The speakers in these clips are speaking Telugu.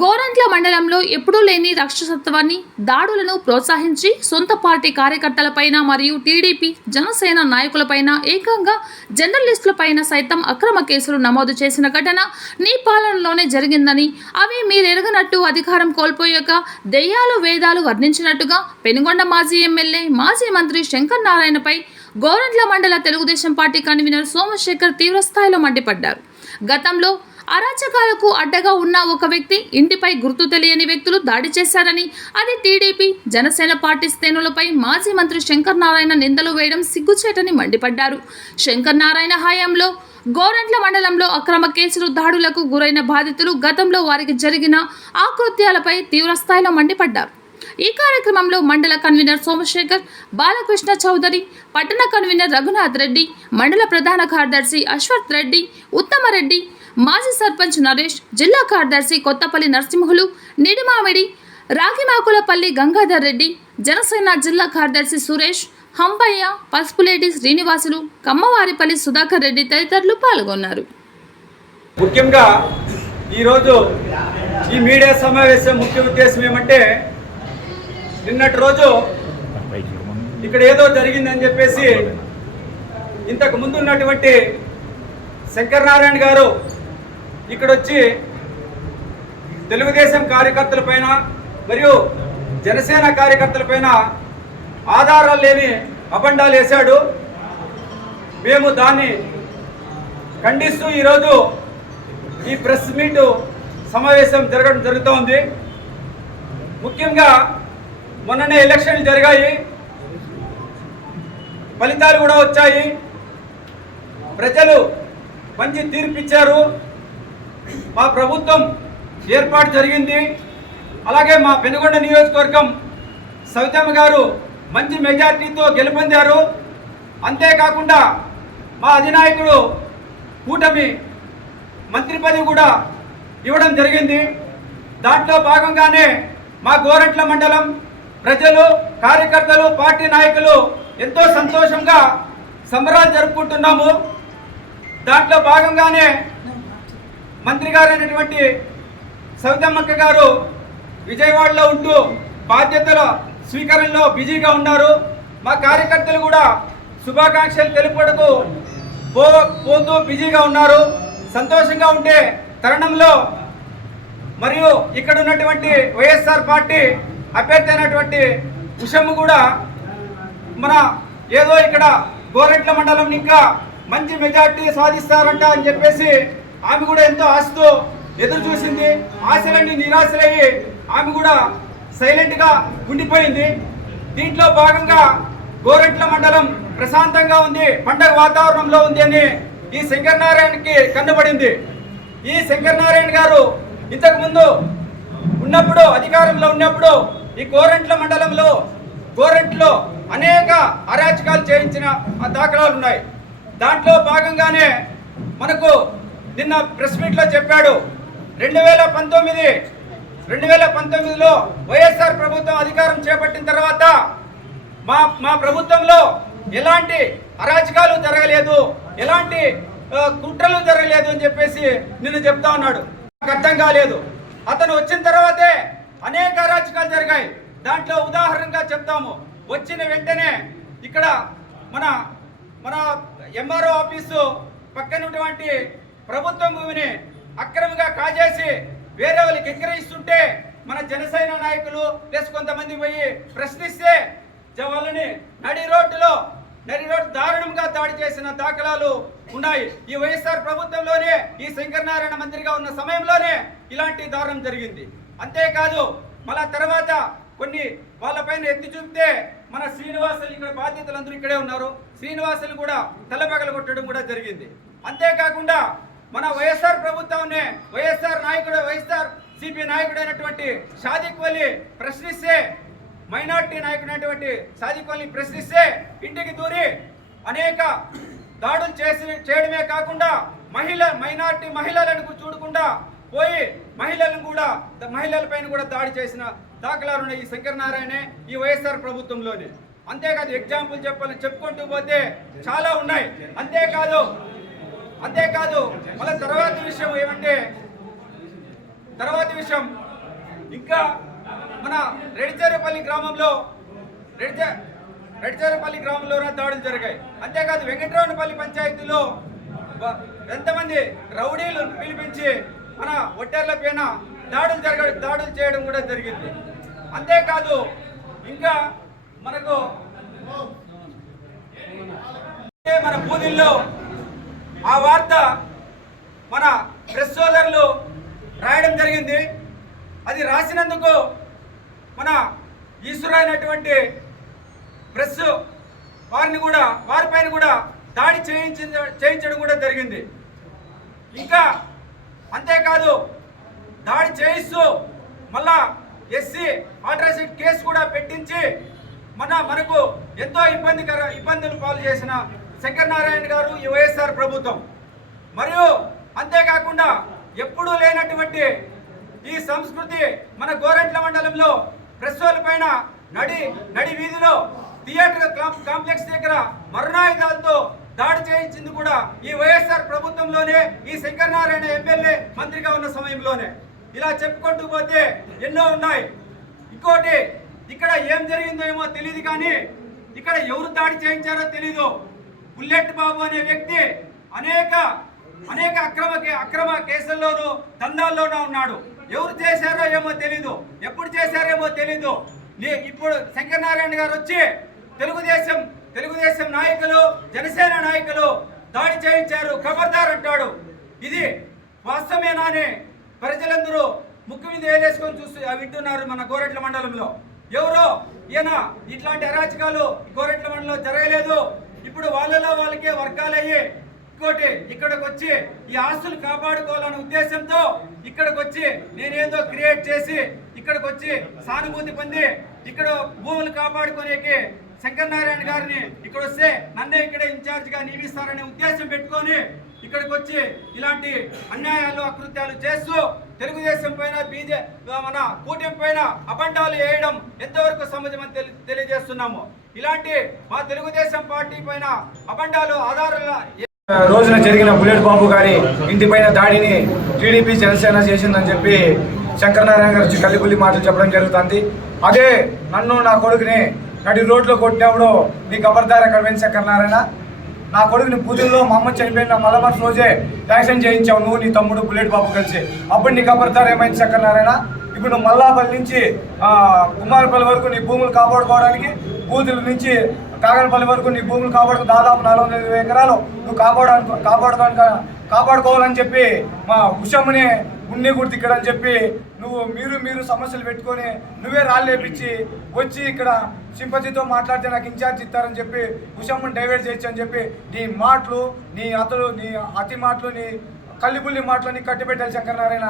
గోరంట్ల మండలంలో ఎప్పుడూ లేని రాక్షసత్వాన్ని దాడులను ప్రోత్సహించి సొంత పార్టీ కార్యకర్తలపైన మరియు టీడీపీ జనసేన నాయకులపైన ఏకంగా జర్నలిస్టులపైన సైతం అక్రమ కేసులు నమోదు చేసిన ఘటన నీ పాలనలోనే జరిగిందని, అవి మీరెరగనట్టు అధికారం కోల్పోయాక దెయ్యాలు వేదాలు వర్ణించినట్టుగా పెనుగొండ మాజీ ఎమ్మెల్యే మాజీ మంత్రి శంకర్ నారాయణపై గోరంట్ల మండల తెలుగుదేశం పార్టీ కన్వీనర్ సోమశేఖర్ తీవ్రస్థాయిలో మండిపడ్డారు. గతంలో అరాచకాలకు అడ్డగా ఉన్న ఒక వ్యక్తి ఇంటిపై గుర్తు తెలియని వ్యక్తులు దాడి చేశారని, అది టీడీపీ జనసేన పార్టీ శ్రేణులపై మాజీ మంత్రి శంకర్ నారాయణ నిందలు వేయడం సిగ్గుచేటని మండిపడ్డారు. శంకర్ నారాయణ హయాంలో గోరంట్ల మండలంలో అక్రమ కేసులు దాడులకు గురైన బాధితులు గతంలో వారికి జరిగిన ఆకృత్యాలపై తీవ్రస్థాయిలో మండిపడ్డారు. ఈ కార్యక్రమంలో మండల కన్వీనర్ సోమశేఖర్, బాలకృష్ణ చౌదరి, పట్టణ కన్వీనర్ రఘునాథ్ రెడ్డి, మండల ప్రధాన కార్యదర్శి అశ్వత్ రెడ్డి, ఉత్తమరెడ్డి, మాజీ సర్పంచ్ నరేష్, జిల్లా కార్యదర్శి కొత్తపల్లి నరసింహులు, నిడిమామిడి, రాగిమాకులపల్లి గంగాధర్ రెడ్డి, జనసేన జిల్లా కార్యదర్శి సురేష్, హంపయ్య, పసుపులేటి శ్రీనివాసులు, కమ్మవారిపల్లి సుధాకర్ రెడ్డి తదితరులు పాల్గొన్నారు. ముఖ్యంగా ఈరోజు ఈ మీడియా సమావేశం ముఖ్య ఉద్దేశం ఏమంటే, నిన్నటి రోజు ఇక్కడ ఏదో జరిగిందని చెప్పేసి ఇంతకు ముందు ఉన్నటువంటి శంకర్ నారాయణ గారు ఇక్కడ వచ్చి తెలుగుదేశం కార్యకర్తలపైన మరియు జనసేన కార్యకర్తలపైన ఆధారాలు లేని అబండాలు వేశాడు. మేము దాన్ని ఖండిస్తూ ఈరోజు ఈ ప్రెస్ మీట్ సమావేశం జరుగుతోంది. ముఖ్యంగా మొన్ననే ఎలక్షన్లు జరిగాయి, ఫలితాలు కూడా వచ్చాయి, ప్రజలు మంచి తీర్పు ఇచ్చారు, మా ప్రభుత్వం ఏర్పాటు జరిగింది. అలాగే మా పెనుగొండ నియోజకవర్గం సవితమ్మ గారు మంచి మెజార్టీతో గెలుపొందారు. అంతేకాకుండా మా అధినాయకుడు కూటమి మంత్రి పదవి కూడా ఇవ్వడం జరిగింది. దాంట్లో భాగంగానే మా గోరంట్ల మండలం ప్రజలు, కార్యకర్తలు, పార్టీ నాయకులు ఎంతో సంతోషంగా సంబరాలు జరుపుకుంటున్నాము. దాంట్లో భాగంగానే మంత్రి గారు అయినటువంటి సవితమ్మక్క గారు విజయవాడలో ఉంటూ బాధ్యతల స్వీకరణలో బిజీగా ఉన్నారు. మా కార్యకర్తలు కూడా శుభాకాంక్షలు తెలుపుటకు పోతూ బిజీగా ఉన్నారు. సంతోషంగా ఉండే తరుణంలో మరియు ఇక్కడ ఉన్నటువంటి వైఎస్ఆర్ పార్టీ అభ్యర్థి అయినటువంటి ఉషమ్మ కూడా మన ఏదో ఇక్కడ గోరంట్ల మండలం ఇంకా మంచి మెజార్టీ సాధిస్తారంట అని చెప్పేసి ఆమె కూడా ఎంతో ఆశతో ఎదురు చూసింది. ఆశలన్నీ నిరాశలయ్యి ఆమె కూడా సైలెంట్గా ఉండిపోయింది. దీంట్లో భాగంగా గోరంట్ల మండలం ప్రశాంతంగా ఉంది, పండగ వాతావరణంలో ఉంది అని ఈ శంకర్ నారాయణకి కనబడింది. ఈ శంకర్ నారాయణ గారు ఇంతకుముందు ఉన్నప్పుడు, అధికారంలో ఉన్నప్పుడు ఈ గోరంట్ల మండలంలో గోరంట్లో అనేక అరాచకాలు చేయించిన దాఖలాలు ఉన్నాయి. దాంట్లో భాగంగానే మనకు నిన్న ప్రెస్ మీట్లో చెప్పాడు, 2019లో వైఎస్ఆర్ ప్రభుత్వం అధికారం చేపట్టిన తర్వాత మా ప్రభుత్వంలో ఎలాంటి అరాచకాలు జరగలేదు, ఎలాంటి కుట్రలు జరగలేదు అని చెప్పేసి నిన్న చెప్తా ఉన్నాడు. నాకు అర్థం కాలేదు. అతను వచ్చిన తర్వాతే అనేక అరాచకాలు జరిగాయి. దాంట్లో ఉదాహరణగా చెప్తాము. వచ్చిన వెంటనే ఇక్కడ మన ఎంఆర్ఓ ఆఫీసు పక్కనటువంటి ప్రభుత్వ భూమిని అక్రమంగా కాజేసి వేరే వాళ్ళకి ఎక్కిరిస్తుంటే మన జనసేన నాయకులు ప్లస్ కొంతమంది పోయి ప్రశ్నిస్తే వాళ్ళని నడి రోడ్డు దారుణంగా దాడి చేసిన దాఖలాలు ఉన్నాయి. ఈ వైఎస్ఆర్ ప్రభుత్వంలోనే, ఈ శంకర్ నారాయణ మంత్రిగా ఉన్న సమయంలోనే ఇలాంటి దారుణం జరిగింది. అంతేకాదు మళ్ళా తర్వాత కొన్ని వాళ్ళపైన ఎత్తి చూపితే మన శ్రీనివాసులు, ఇక్కడ బాధ్యతలందరూ ఇక్కడే ఉన్నారు, శ్రీనివాసులు కూడా తలపగల కొట్టడం కూడా జరిగింది. అంతేకాకుండా మన వైఎస్ఆర్ ప్రభుత్వాన్ని వైఎస్ఆర్ సిపి నాయకుడు అయినటువంటి షాదిక్ వలి ప్రశ్నిస్తే, మైనార్టీ నాయకుడైనటువంటి షాదిక్ వలి ప్రశ్నిస్తే ఇంటికి దూరి అనేక దాడులు చేయడమే కాకుండా మైనార్టీ మహిళలను చూడకుండా పోయి మహిళలపైన కూడా దాడి చేసిన దాఖలాలు ఉన్నాయి ఈ శంకర్ నారాయణే, ఈ వైఎస్ఆర్ ప్రభుత్వంలోనే. అంతేకాదు ఎగ్జాంపుల్ చెప్పుకుంటూ పోతే చాలా ఉన్నాయి. అంతేకాదు మళ్ళీ తర్వాత విషయం ఇంకా మన రెడ్డిచేరుపల్లి గ్రామంలో రెడ్డిచేరుపల్లి గ్రామంలో దాడులు జరిగాయి. అంతేకాదు వెంకటరావుపల్లి పంచాయతీలో ఎంతమంది రౌడీలు పిలిపించి మన ఒట్టేర్ల పైన దాడులు చేయడం కూడా జరిగింది. అంతేకాదు ఇంకా మనకు మన బూదిల్లో ఆ వార్త మన ప్రెస్ సోదరులు రాయడం జరిగింది. అది రాసినందుకు మన ఈశ్వరైనటువంటి ప్రెస్ వారిపైన కూడా దాడి చేయించడం కూడా జరిగింది. ఇంకా అంతేకాదు దాడి చేయిస్తూ మళ్ళా ఎస్సీ ఆల్టరేషన్ కేసు కూడా పెట్టించి మనకు ఎంతో ఇబ్బందులు పాలు చేసిన శంకర్ నారాయణ గారు ఈ వైఎస్ఆర్ ప్రభుత్వం. మరియు అంతేకాకుండా ఎప్పుడూ లేనటువంటి ఈ సంస్కృతి మన గోరెంట్ల మండలంలో ప్రెస్ వాళ్ళ పైన నడి వీధిలో థియేటర్ కాంప్లెక్స్ దగ్గర మరణాయుధాలతో దాడి చేయించింది కూడా ఈ వైఎస్ఆర్ ప్రభుత్వంలోనే, ఈ శంకర్ నారాయణ ఎమ్మెల్యే మంత్రిగా ఉన్న సమయంలోనే. ఇలా చెప్పుకుంటూ పోతే ఎన్నో ఉన్నాయి. ఇంకోటి ఇక్కడ ఏం జరిగిందో ఏమో తెలియదు, కానీ ఇక్కడ ఎవరు దాడి చేయించారో తెలీదు. బుల్లెట్ బాబు అనే వ్యక్తి అనేక అక్రమ కేసుల్లోనూ దందాల్లోనూ ఉన్నాడు. ఎవరు చేశారో ఏమో తెలీదు, ఎప్పుడు చేశారేమో తెలీదు. ఇప్పుడు శంకర్ నారాయణ గారు వచ్చి తెలుగుదేశం నాయకులు, జనసేన నాయకులు దాడి చేయించారు, ఖబర్దార్ అంటాడు. ఇది వాస్తవేనా అని ప్రజలందరూ ముక్కు మీద వేలేసుకొని వింటున్నారు మన గోరెంట్ల మండలంలో. ఎవరో ఈయన ఇట్లాంటి అరాచకాలు గోరెంట్ల మండలంలో జరగలేదు. ఇప్పుడు వాళ్ళకే వర్గాలయ్యి ఇంకోటి ఇక్కడికి వచ్చి ఈ ఆస్తులు కాపాడుకోవాలనే ఉద్దేశంతో ఇక్కడికి వచ్చి నేనేదో క్రియేట్ చేసి ఇక్కడికి వచ్చి సానుభూతి పొంది ఇక్కడ భూములు కాపాడుకోనేకి శంకర్ నారాయణ గారిని ఇక్కడ వస్తే నన్నే ఇక్కడ ఇన్ఛార్జిగా నియమిస్తారనే ఉద్దేశం పెట్టుకొని ఇక్కడికి వచ్చి ఇలాంటి అన్యాయాలు అకృత్యాలు చేస్తూ తెలుగుదేశం పైన మన కూటమి పైన అబండాలు వేయడం ఎంతవరకు సమాజమని తెలియజేస్తున్నాము. ఇలాంటి మా తెలుగుదేశం పార్టీ పైన అబండాలు ఆధారాల రోజున జరిగిన బుల్లెట్ బాబు గారి ఇంటిపైన దాడిని టీడీపీ జనసేన చేసిందని చెప్పి శంకర్ నారాయణ గారు కల్లిపుల్లి మాటలు చెప్పడం జరుగుతుంది. అదే నన్ను నా కొడుకుని నడి రోడ్లో కొట్టినప్పుడు నీ ఖబర్దార్ ఎక్కడ పోయింది శంకర్ నారాయణ? నా కొడుకుని పూజల్లో మా అమ్మ చనిపోయిన మలమర్స్ రోజే యాక్సిడెంట్ చేయించావు నువ్వు, నీ తమ్ముడు బుల్లెట్ బాబు కలిసి. అప్పుడు నీ ఖబర్దార్ ఏమైంది శంకర్ నారాయణ? ఇప్పుడు నువ్వు మల్లాపల్లి నుంచి కుమారపల్లి వరకు నీ భూములు కాపాడుకోవడానికి, బూతుల నుంచి కాగలపల్లి వరకు నీ భూములు కాపాడుకు దాదాపు 450 ఎకరాలు నువ్వు కాపాడుకోవాలని చెప్పి మా ఉషమ్మని ఉన్ని కూడా తిక్కడని చెప్పి నువ్వు మీరు సమస్యలు పెట్టుకొని నువ్వే రాళ్ళు వేపించి వచ్చి ఇక్కడ సింపతితో మాట్లాడితే నాకు ఇన్ఛార్జ్ ఇస్తారని చెప్పి ఉషమ్మని డైవర్ట్ చేయొచ్చు అని చెప్పి నీ మాటలు, నీ అతి మాటలు, నీ కల్లిపుల్లి మాటలు నీ కట్టిపెట్టాలి శంకర్ నారాయణ.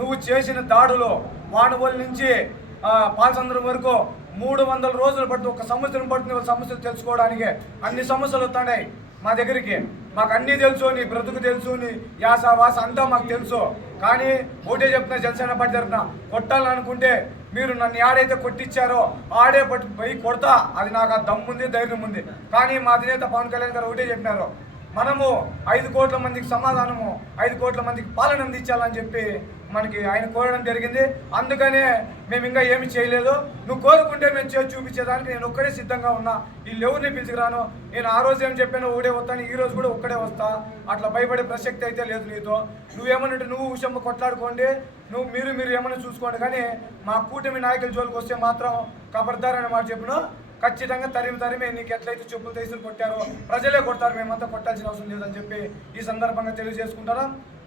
నువ్వు చేసిన దాడులు వానవోలు నుంచి పాల్సంద్రం వరకు 300 రోజులు పడుతుంది, ఒక సంవత్సరం పడుతుంది సమస్యలు తెలుసుకోవడానికి. అన్ని సమస్యలు వస్తున్నాయి మా దగ్గరికి, మాకు అన్నీ తెలుసు, నీ బ్రతుకు తెలుసు, నీ యాస వాస అంతా మాకు తెలుసు. కానీ ఒకటే చెప్తున్నా, జనసేన పార్టీ తరఫున కొట్టాలనుకుంటే మీరు నన్ను ఆడైతే కొట్టించారో ఆడే పోయి కొడతా, అది నాకు ఆ దమ్ముంది, ధైర్యం ఉంది. కానీ మా అధినేత పవన్ కళ్యాణ్ గారు ఒకటే చెప్పినారు, మనము 5 కోట్ల మందికి సమాధానము, 5 కోట్ల మందికి పాలన అందించాలని చెప్పి మనకి ఆయన కోరడం జరిగింది. అందుకనే మేము ఇంకా ఏమి చేయలేదు. నువ్వు కోరుకుంటే మేము చేసి చూపించేదానికి నేను ఒక్కడే సిద్ధంగా ఉన్నా. వీళ్ళు ఎవరిని పిలిచిరాను. నేను ఆ రోజు ఏం చెప్పాను, ఒకటే వస్తాను, ఈ రోజు కూడా ఒక్కడే వస్తా. అట్లా భయపడే ప్రసక్తి అయితే లేదు నీతో. నువ్వేమనంటే నువ్వు విషయం కొట్లాడుకోండి, మీరు ఏమన్నా చూసుకోండి. కానీ మా కూటమి నాయకుల జోలికి వస్తే మాత్రం ఖబర్దార్ అనే మాట చెప్పిన ఖచ్చితంగా తరిమి నీకు ఎట్లయితే చెప్పులు తీసులు కొట్టారో ప్రజలే కొడతారు, మేమంతా కొట్టాల్సిన అవసరం లేదని చెప్పి ఈ సందర్భంగా తెలియజేసుకుంటారా.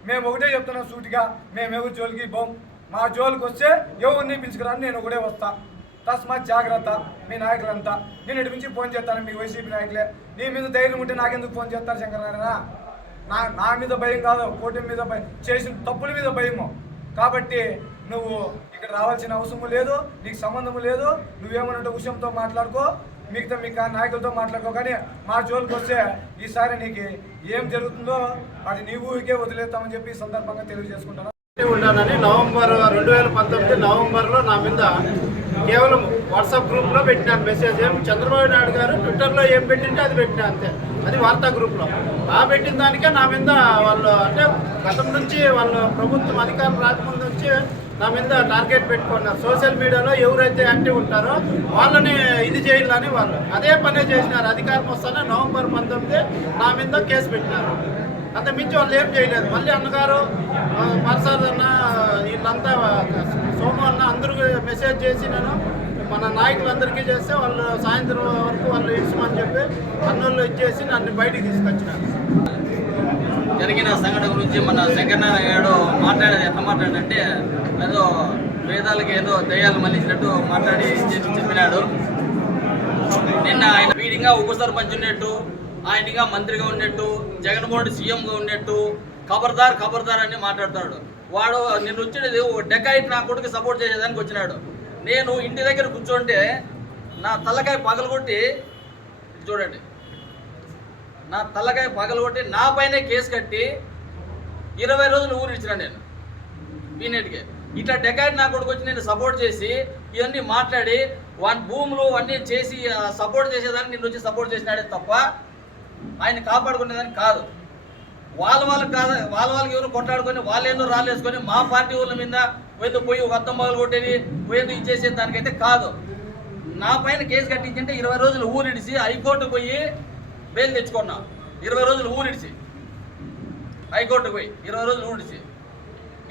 మేము ఒకటే చెప్తున్నాం సూటిగా, మేము ఎవరి జోలికి పోం. మా జోలికి వస్తే ఎవరిని పిలుచుకురాని నేను ఒకటే వస్తా. తస్మాత్ జాగ్రత్త మీ నాయకులంతా. నేను ఇటు నుంచి ఫోన్ చేస్తాను మీ వైసీపీ నాయకులే. నీ మీద ధైర్యం ఉంటే నాకెందుకు ఫోన్ చేస్తారు శంకర్ నారాయణ? నా మీద భయం కాదు, కూటమి మీద భయం, చేసిన తప్పుల మీద భయము. కాబట్టి నువ్వు ఇక్కడ రావాల్సిన అవసరం లేదు, నీకు సంబంధం లేదు. నువ్వేమన్నా విషయంతో మాట్లాడుకో, మిగతా నాయకులతో మాట్లాడుకో. కానీ మా జోలికి వస్తే ఈసారి నీకు ఏం జరుగుతుందో అది నీ ఊరికే వదిలేస్తామని చెప్పి ఈ సందర్భంగా తెలియజేసుకుంటాను. ఉంటానని నవంబర్ 2019 నవంబర్లో నా మీద కేవలం వాట్సాప్ గ్రూప్లో పెట్టినాను మెసేజ్. చంద్రబాబు నాయుడు గారు ట్విట్టర్లో ఏం పెట్టింటే అది పెట్టినా అంతే, అది వార్తా గ్రూప్లో. ఆ పెట్టిన దానికే నా మీద వాళ్ళు అంటే గతం నుంచి వాళ్ళు ప్రభుత్వం అధికారం రాకముందు నుంచి నా మీద టార్గెట్ పెట్టుకున్నారు. సోషల్ మీడియాలో ఎవరైతే యాక్టివ్ ఉంటారో వాళ్ళని ఇది చేయాలని వాళ్ళు అదే పనే చేసినారు. అధికారం వస్తానే నవంబర్ 19 నా మీద కేసు పెట్టినారు. అంత మించి వాళ్ళు ఏం చేయలేదు. మళ్ళీ అన్నగారు పరసాద్ అన్న వీళ్ళంతా సోమ అన్న అందరూ మెసేజ్ చేసి నేను మన నాయకులందరికీ చేస్తే వాళ్ళు సాయంత్రం వరకు వాళ్ళు ఇష్టమని చెప్పి అన్నోళ్ళు ఇచ్చేసి నన్ను బయటికి తీసుకొచ్చినారు. జరిగిన సంఘటన గురించి మన శంకరనారాయణ గారు మాట్లాడేది ఎట్లా మాట్లాడంటే ఏదో వేదాలకి ఏదో దయ్యాలు మళ్ళించినట్టు మాట్లాడి చెప్పినాడు. నిన్న ఆయన వీడిగా ఉప సర్పంచ్ ఉన్నట్టు, ఆయనగా మంత్రిగా ఉన్నట్టు, జగన్మోహన్ రెడ్డి సీఎంగా ఉన్నట్టు ఖబర్దార్ అని మాట్లాడుతున్నాడు. వాడు నిన్ను వచ్చేది డెకాయిట్ నా కొడుకు సపోర్ట్ చేసేదానికి వచ్చినాడు. నేను ఇంటి దగ్గర కూర్చోంటే నా తలకాయ పగలగొట్టి చూడండి, నా తలకాయ పగలగొట్టి నా పైనే కేసు కట్టి 20 రోజులు ఊరిచ్చినాను నేను వీనెట్కి. ఇట్లా డెకాయిట్ నా కొడుకు వచ్చి నేను సపోర్ట్ చేసి ఇవన్నీ మాట్లాడి వాని భూములు అన్నీ చేసి సపోర్ట్ చేసేదానికి నిన్ను వచ్చి సపోర్ట్ చేసినాడే తప్ప ఆయన కాపాడుకునేదానికి కాదు. వాళ్ళకి ఎవరు కొట్లాడుకొని వాళ్ళేందో రాళ్ళేసుకొని మా పార్టీ వాళ్ళ మీద ఏదో పోయి ఒక అద్దం మొదలు కొట్టేది ఏదో ఇచ్చేసే దానికైతే కాదు. నా పైన కేసు కట్టించింటే 20 రోజులు ఊరిడిసి హైకోర్టుకు పోయి బెయిల్ తెచ్చుకున్నా. 20 రోజులు ఊరిడిసి హైకోర్టుకు పోయి 20 రోజులు ఊరిడిసి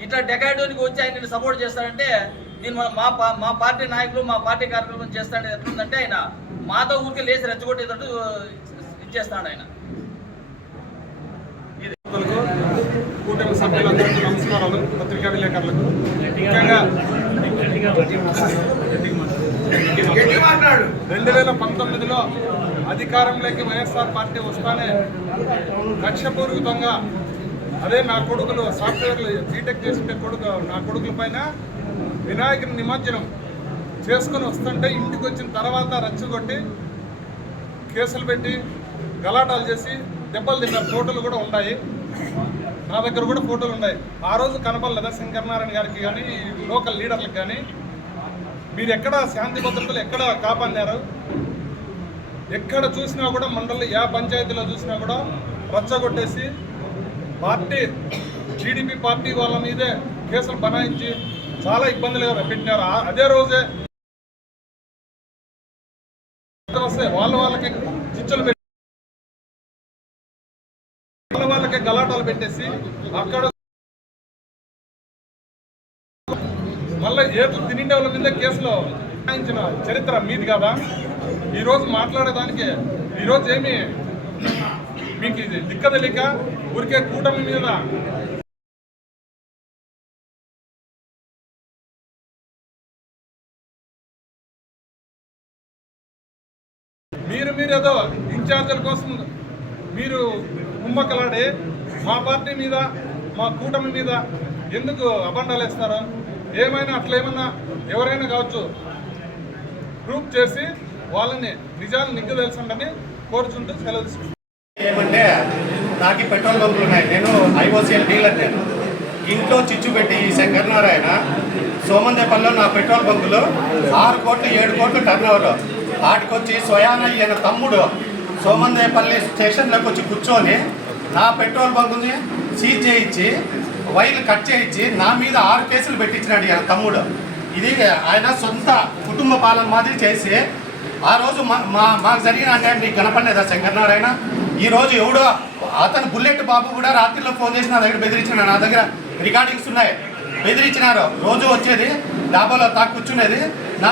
ఇట్లా డెకాయిటోనికి వచ్చి ఆయన సపోర్ట్ చేస్తాడంటే దీన్ని మా పార్టీ నాయకులు మా పార్టీ కార్యక్రమం చేస్తాడని ఎట్లుందంటే ఆయన మాతో ఊరికే లేచి రెచ్చగొట్టేటట్టు ఇచ్చేస్తాడు ఆయన. కూటమి సభ్యులందరికీ నమస్కారాలు. పత్రికా విలేకరులకు ముఖ్యంగా 2019లో అధికారంలోకి వైఎస్ఆర్ పార్టీ వస్తానే కక్షపూర్వకంగా అదే నా కొడుకులు సాఫ్ట్వేర్లు బీటెక్ చేస్తుంటే నా కొడుకుల పైన వినాయకుని నిమజ్జనం చేసుకొని వస్తుంటే ఇంటికి వచ్చిన తర్వాత రెచ్చగొట్టి కేసులు పెట్టి గలాటాలు చేసి దెబ్బలు తిన్న ఫోటోలు కూడా ఉన్నాయి. నా దగ్గర కూడా ఫోటోలు ఉన్నాయి. ఆ రోజు కనపడలేదా శంకరనారాయణ గారికి కానీ లోకల్ లీడర్లకు కానీ? మీరు ఎక్కడ శాంతి భద్రతలు ఎక్కడ కాపాడినారు? ఎక్కడ చూసినా కూడా మండలి పంచాయతీలో చూసినా కూడా రచ్చగొట్టేసి పార్టీ టీడీపీ పార్టీ వాళ్ళ మీదే కేసులు బనాయించి చాలా ఇబ్బందులు పెట్టినారు. అదే రోజే వాళ్ళకి చిచ్చులు పెట్టి వాళ్ళకి గలాటాలు పెట్టేసి అక్కడ మళ్ళీ ఏదో తినిండే వాళ్ళ మీద కేసులో బనాయించిన చరిత్ర మీది కదా. ఈరోజు మాట్లాడేదానికి ఈరోజు ఏమి మీకు ఇది దిక్కదలిక ఊరికే కూటమి మీద మీరు ఏదో ఇన్ఛార్జీల కోసం మీరు కుమ్మక్కలాడి మా పార్టీ మీద మా కూటమి మీద ఎందుకు అబండాలు వేస్తారో? ఏమైనా అట్లేమన్నా ఎవరైనా కావచ్చు ప్రూఫ్ చేసి వాళ్ళని నిజాలు నిగ్గు తెలుసండి కోరుచుంటూ సెలవు తీసుకుంటాను. ఏమంటే నాకు పెట్రోల్ బంకులు ఉన్నాయి. నేను ఐఓసీఎల్ డీలర్. నేను ఇంట్లో చిచ్చు పెట్టి ఈ శంకరనారాయణ సోమందేపల్లిలో నా పెట్రోల్ బంకులు 6 కోట్లు 7 కోట్లు టర్న్ ఓవర్. వాటికొచ్చి స్వయాన ఈయన తమ్ముడు సోమందేపల్లి స్టేషన్లోకి వచ్చి కూర్చొని నా పెట్రోల్ బంకుని సీజ్ చేయించి వైర్లు కట్ చేయించి నా మీద 6 కేసులు పెట్టించినాడు ఈయన తమ్ముడు. ఇది ఆయన సొంత కుటుంబ పాలన మాదిరి చేసి ఆ రోజు మాకు జరిగిన అన్యాయం మీకు కనపడలేదా శంకరనారాయణ? ఈరోజు ఎవడో అతను బుల్లెట్ బాబు కూడా రాత్రిలో ఫోన్ చేసి నా దగ్గర బెదిరించినాడు. నా దగ్గర రికార్డింగ్స్ ఉన్నాయి. బెదిరించినారు. రోజు వచ్చేది డాబాలో కూర్చునేది, నా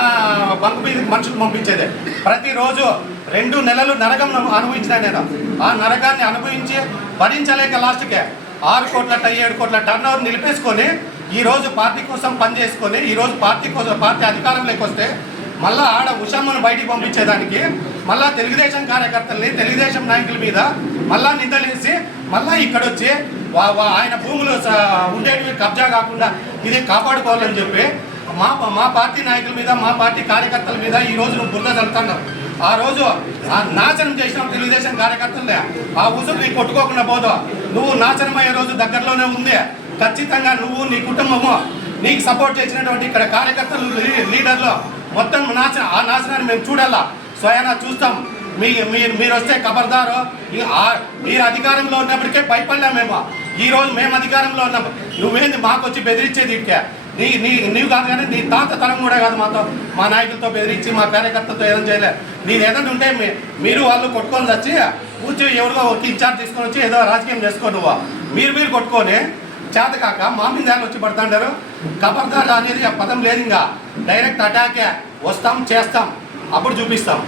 బంకు మీద మనుషులు పంపించేది. ప్రతిరోజు 2 నెలలు నరకం అనుభవించిన నేను. ఆ నరకాన్ని అనుభవించి భరించలేక లాస్ట్కే 6 కోట్ల 7 కోట్ల టర్న్ ఓవర్ నిలిపేసుకొని ఈరోజు పార్టీ కోసం పనిచేసుకొని ఈరోజు పార్టీ కోసం పార్టీ అధికారంలోకి వస్తే మళ్ళీ ఆడ ఉషమ్మను బయటికి పంపించేదానికి మళ్ళీ తెలుగుదేశం కార్యకర్తల్ని తెలుగుదేశం నాయకుల మీద మళ్ళా నిందలేసి మళ్ళీ ఇక్కడ వచ్చి ఆయన భూములు ఉండేటివి కబ్జా కాకుండా ఇది కాపాడుకోవాలని చెప్పి మా పార్టీ నాయకుల మీద మా పార్టీ కార్యకర్తల మీద ఈరోజు నువ్వు బురద చల్లుతున్నావు. ఆ రోజు నాశనం చేసిన తెలుగుదేశం కార్యకర్తలే ఆ ఉసురు నీకు కొట్టుకోకుండా పోదు. నువ్వు నాశనం అయ్యే రోజు దగ్గరలోనే ఉంది. ఖచ్చితంగా నువ్వు నీ కుటుంబము నీకు సపోర్ట్ చేసినటువంటి ఇక్కడ కార్యకర్తలు లీడర్లు మొత్తం ఆ నాశనాన్ని మేము చూడాలా, స్వయానా చూస్తాం. మీరు వస్తే ఖబర్దారు. మీరు అధికారంలో ఉన్నప్పటికే భయపడలేం మేము. ఈరోజు మేము అధికారంలో ఉన్నాం. నువ్వేంది మాకు వచ్చి బెదిరించేది? ఇటుకే నీవు కాదు కానీ నీ తాత తరం కూడా కాదు మా నాయకులతో బెదిరించి మా కార్యకర్తలతో ఏదైనా చేయలే. నేను ఏదైనా ఉంటే మీరు వాళ్ళు కొట్టుకొని వచ్చి కూర్చొని ఎవరికో ఒక ఇన్ఛార్జ్ తీసుకొని వచ్చి ఏదో రాజకీయం చేసుకో నువ్వు మీరు కొట్టుకొని చేత కాక మా మీద వచ్చి పడుతుంటారు. ఖబర్దార్ అనేది ఆ పదం లేదు, ఇంకా డైరెక్ట్ అటాకే, వస్తాం చేస్తాం అప్పుడు చూపిస్తాం.